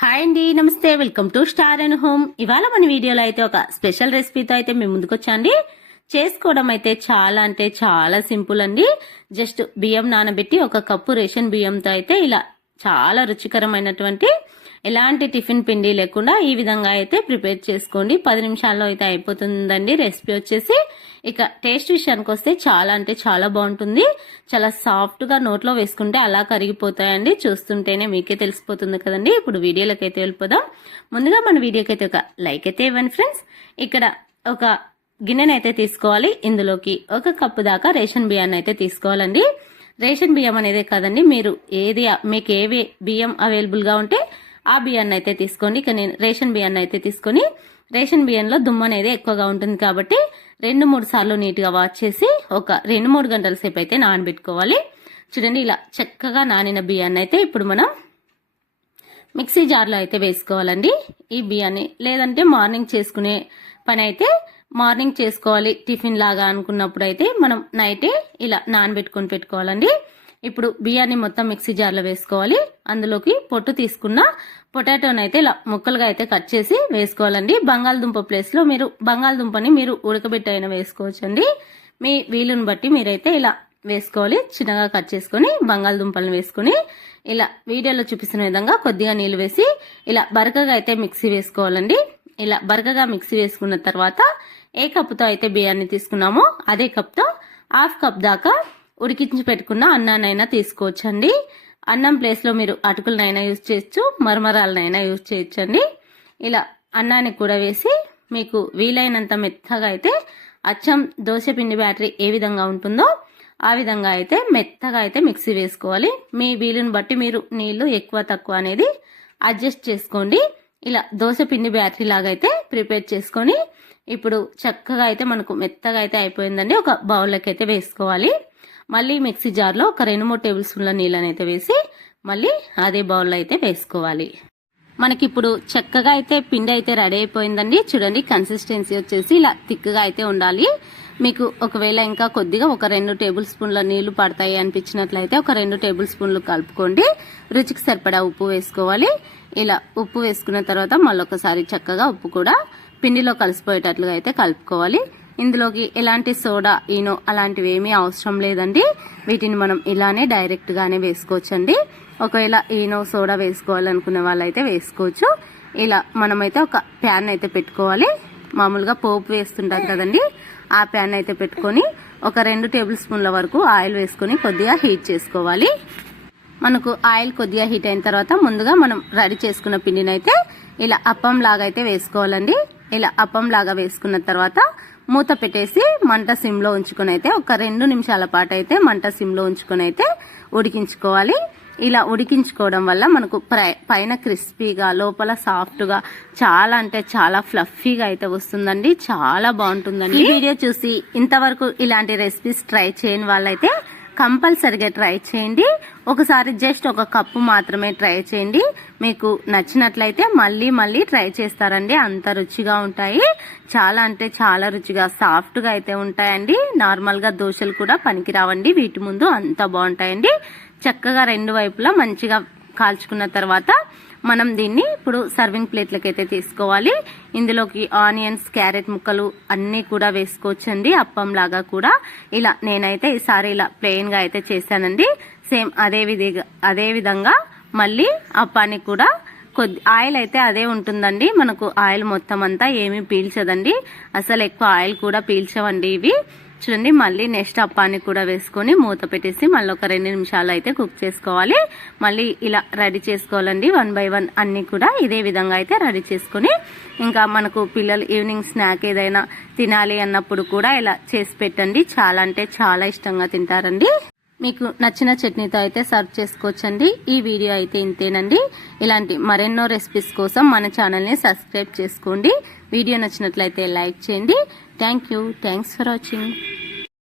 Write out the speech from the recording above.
Hi అండి, నమస్తే. Welcome to star and home. ఇవాళ మన వీడియోలో అయితే ఒక స్పెషల్ రెసిపీతో అయితే మేము ముందుకు వచ్చాండి. చేసుకోవడం అయితే చాలా అంటే చాలా సింపుల్ అండి. జస్ట్ బియ్యం నానబెట్టి ఒక కప్పు రేషన్ బియ్యంతో అయితే ఇలా చాలా రుచికరమైనటువంటి ఎలాంటి టిఫిన్ పిండి లేకుండా ఈ విధంగా అయితే ప్రిపేర్ చేసుకోండి. 10 నిమిషాల్లో అయితే అయిపోతుందండి రెసిపీ వచ్చేసి. ఇక టేస్ట్ విషయానికి వస్తే చాలా అంటే చాలా బాగుంటుంది. చాలా సాఫ్ట్ గా నోట్లో వేసుకుంటే అలా కరిగిపోతాయండి. చూస్తుంటేనే మీకే తెలిసిపోతుంది కదండి. ఇప్పుడు వీడియోలోకి అయితే వెళ్ళిపోదాం. ముందుగా మన వీడియోకి అయితే ఒక లైక్ అయితే ఇవ్వండి ఫ్రెండ్స్. ఇక్కడ ఒక గిన్నెనైతే తీసుకోవాలి. ఇందులోకి ఒక కప్పు దాకా రేషన్ బియ్యాన్ని అయితే తీసుకోవాలండి. రేషన్ బియ్యం అనేదే కాదండి, మీరు మీకు ఏవి బియ్యం అవైలబుల్ గా ఉంటే ఆ బియ్యాన్ని అయితే తీసుకోండి. ఇక నేను రేషన్ బియ్యాన్ని అయితే తీసుకొని, రేషన్ బియ్యంలో దుమ్ము అనేది ఎక్కువగా ఉంటుంది కాబట్టి 2-3 సార్లు నీట్గా వాష్ చేసి ఒక 2-3 గంటల సేపు అయితే నానబెట్టుకోవాలి. చూడండి, ఇలా చక్కగా నానిన బియ్యాన్ని అయితే ఇప్పుడు మనం మిక్సీ జార్లో అయితే వేసుకోవాలండి. ఈ బియ్యాన్ని లేదంటే మార్నింగ్ చేసుకునే పని అయితే మార్నింగ్ చేసుకోవాలి టిఫిన్ లాగా అనుకున్నప్పుడు అయితే మనం నైటే ఇలా నానబెట్టుకొని పెట్టుకోవాలండి. ఇప్పుడు బియ్యాన్ని మొత్తం మిక్సీ జార్లో వేసుకోవాలి. అందులోకి పొట్టు తీసుకున్న పొటాటోని అయితే ఇలా ముక్కలుగా అయితే కట్ చేసి వేసుకోవాలండి. బంగాళదుంప ప్లేస్లో మీరు బంగాళదుంపని మీరు ఉడకబెట్టి అయినా వేసుకోవచ్చండి. మీ వీలుని బట్టి మీరైతే ఇలా వేసుకోవాలి. చిన్నగా కట్ చేసుకొని బంగాళదుంపలను వేసుకుని ఇలా వీడియోలో చూపిస్తున్న విధంగా కొద్దిగా నీళ్లు వేసి ఇలా బరకగా అయితే మిక్సీ వేసుకోవాలండి. ఇలా బరకగా మిక్సీ వేసుకున్న తర్వాత ఏ కప్పుతో అయితే బియ్యాన్ని తీసుకున్నామో అదే కప్తో 1/2 కప్ దాకా ఉడికించి పెట్టుకున్న అన్నానైనా తీసుకోవచ్చండి. అన్నం ప్లేస్లో మీరు అటుకులనైనా యూజ్ చేయొచ్చు, మరమరాలనైనా యూజ్ చేయొచ్చండి. ఇలా అన్నాన్ని కూడా వేసి మీకు వీలైనంత మెత్తగా అయితే అచ్చం దోశ పిండి బ్యాటరీ ఏ విధంగా ఉంటుందో ఆ విధంగా అయితే మెత్తగా అయితే మిక్సీ వేసుకోవాలి. మీ వీలుని బట్టి మీరు నీళ్లు ఎక్కువ తక్కువ అనేది అడ్జస్ట్ చేసుకోండి. ఇలా దోశ పిండి బ్యాటరీ లాగా అయితే ప్రిపేర్ చేసుకొని ఇప్పుడు చక్కగా అయితే మనకు మెత్తగా అయితే అయిపోయిందండి. ఒక బౌల్లోకి అయితే వేసుకోవాలి. మళ్ళీ మిక్సీ జార్లో ఒక 2-3 టేబుల్ స్పూన్ల నీళ్ళని అయితే వేసి మళ్ళీ అదే బౌల్లో అయితే వేసుకోవాలి. మనకిప్పుడు చక్కగా అయితే పిండి అయితే రెడీ అయిపోయిందండి. చూడండి, కన్సిస్టెన్సీ వచ్చేసి ఇలా థిక్గా అయితే ఉండాలి. మీకు ఒకవేళ ఇంకా కొద్దిగా ఒక 2 టేబుల్ స్పూన్ల నీళ్లు పడతాయి అనిపించినట్లయితే ఒక 2 టేబుల్ స్పూన్లు కలుపుకోండి. రుచికి సరిపడా ఉప్పు వేసుకోవాలి. ఇలా ఉప్పు వేసుకున్న తర్వాత మళ్ళొకసారి చక్కగా ఉప్పు కూడా పిండిలో కలిసిపోయేటట్లుగా అయితే కలుపుకోవాలి. ఇందులోకి ఎలాంటి సోడా ఈనో అలాంటివి ఏమీ అవసరం లేదండి. వీటిని మనం ఇలానే డైరెక్ట్ గానే వేసుకోవచ్చండి. ఒకవేళ ఈనో సోడా వేసుకోవాలనుకునే వాళ్ళైతే వేసుకోవచ్చు. ఇలా మనమైతే ఒక ప్యాన్ అయితే పెట్టుకోవాలి. మామూలుగా పోపు వేస్తుంటాం కదండి, ఆ ప్యాన్ అయితే పెట్టుకొని ఒక 2 టేబుల్ స్పూన్ల వరకు ఆయిల్ వేసుకొని కొద్దిగా హీట్ చేసుకోవాలి. మనకు ఆయిల్ కొద్దిగా హీట్ అయిన తర్వాత ముందుగా మనం రెడీ చేసుకున్న పిండిని అయితే ఇలా అప్పం లాగా అయితే వేసుకోవాలండి. ఇలా అప్పం లాగా వేసుకున్న తర్వాత మూత పెట్టేసి మంట సిమ్లో ఉంచుకొని అయితే ఒక 2 నిమిషాల పాటు అయితే మంట సిమ్లో ఉంచుకొని అయితే ఉడికించుకోవాలి. ఇలా ఉడికించుకోవడం వల్ల మనకు పైన క్రిస్పీగా లోపల సాఫ్ట్గా చాలా అంటే చాలా ఫ్లఫీగా అయితే వస్తుందండి. చాలా బాగుంటుందండి. ఈ వీడియో చూసి ఇంతవరకు ఇలాంటి రెసిపీస్ ట్రై చేయని వాళ్ళైతే కంపల్సరిగా ట్రై చేయండి. ఒకసారి జస్ట్ ఒక కప్పు మాత్రమే ట్రై చేయండి. మీకు నచ్చినట్లయితే మళ్ళీ మళ్ళీ ట్రై చేస్తారండి. అంత రుచిగా ఉంటాయి. చాలా అంటే చాలా రుచిగా సాఫ్ట్గా అయితే ఉంటాయండి. నార్మల్గా దోశలు కూడా పనికి రావండి వీటి ముందు, అంత బాగుంటాయండి. చక్కగా 2 వైపులా మంచిగా కాల్చుకున్న తర్వాత మనం దీన్ని ఇప్పుడు సర్వింగ్ ప్లేట్లకి అయితే తీసుకోవాలి. ఇందులోకి ఆనియన్స్, క్యారెట్ ముక్కలు అన్నీ కూడా వేసుకోవచ్చండి. అప్పం లాగా కూడా ఇలా నేనైతే ఈసారి ఇలా ప్లెయిన్ గా అయితే చేశానండి. సేమ్ అదే విధంగా మళ్ళీ అప్పానికి కూడా కొద్ది ఆయిల్ అయితే అదే ఉంటుందండి. మనకు ఆయిల్ మొత్తం అంతా ఏమీ పీల్చదండి. అసలు ఎక్కువ ఆయిల్ కూడా పీల్చవండి ఇవి. చూడండి, మళ్ళీ నెక్స్ట్ అప్పాన్ని కూడా వేసుకొని మూత పెట్టేసి మళ్ళీ ఒక 2 నిమిషాలు అయితే కుక్ చేసుకోవాలి. మళ్ళీ ఇలా రెడీ చేసుకోవాలండి. 1 by 1 అన్ని కూడా ఇదే విధంగా అయితే రెడీ చేసుకొని ఇంకా మనకు పిల్లలు ఈవినింగ్ స్నాక్ ఏదైనా తినాలి అన్నప్పుడు కూడా ఇలా చేసి పెట్టండి. చాలా అంటే చాలా ఇష్టంగా తింటారండి. మీకు నచ్చిన చట్నీతో అయితే సర్వ్ చేసుకోవచ్చండి. ఈ వీడియో అయితే ఇంతేనండి. ఇలాంటి మరెన్నో రెసిపీస్ కోసం మన ఛానల్ని సబ్స్క్రైబ్ చేసుకోండి. వీడియో నచ్చినట్లయితే లైక్ చేయండి. Thanks for watching.